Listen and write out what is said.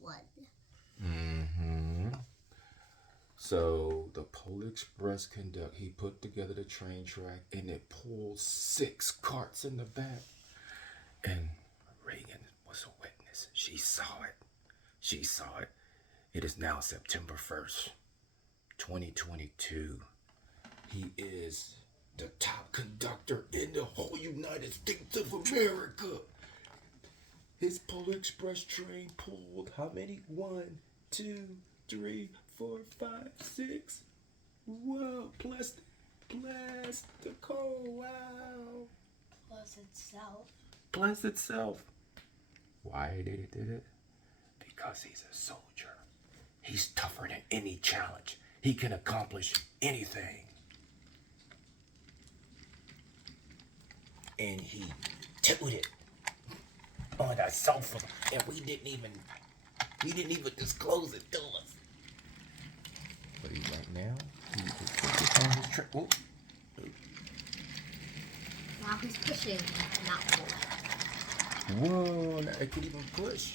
one. Mm-hmm. So the Polar Express conductor, he put together the train track and it pulled 6 carts in the back. And Reagan was a witness. She saw it. She saw it. It is now September 1st, 2022. He is the top conductor in the whole United States of America. His Polar Express train pulled how many? 1, 2, 3, 4, 5, 6. Whoa, plus the coal. Wow. Plus itself. Plus itself. Why did he did it? Because he's a soldier. He's tougher than any challenge. He can accomplish anything. And he tooted on the sofa, and we didn't even disclose it to us. But he's right now. He is focused on his trip. Now he's pushing, not pulling. Whoa! Now it can even push.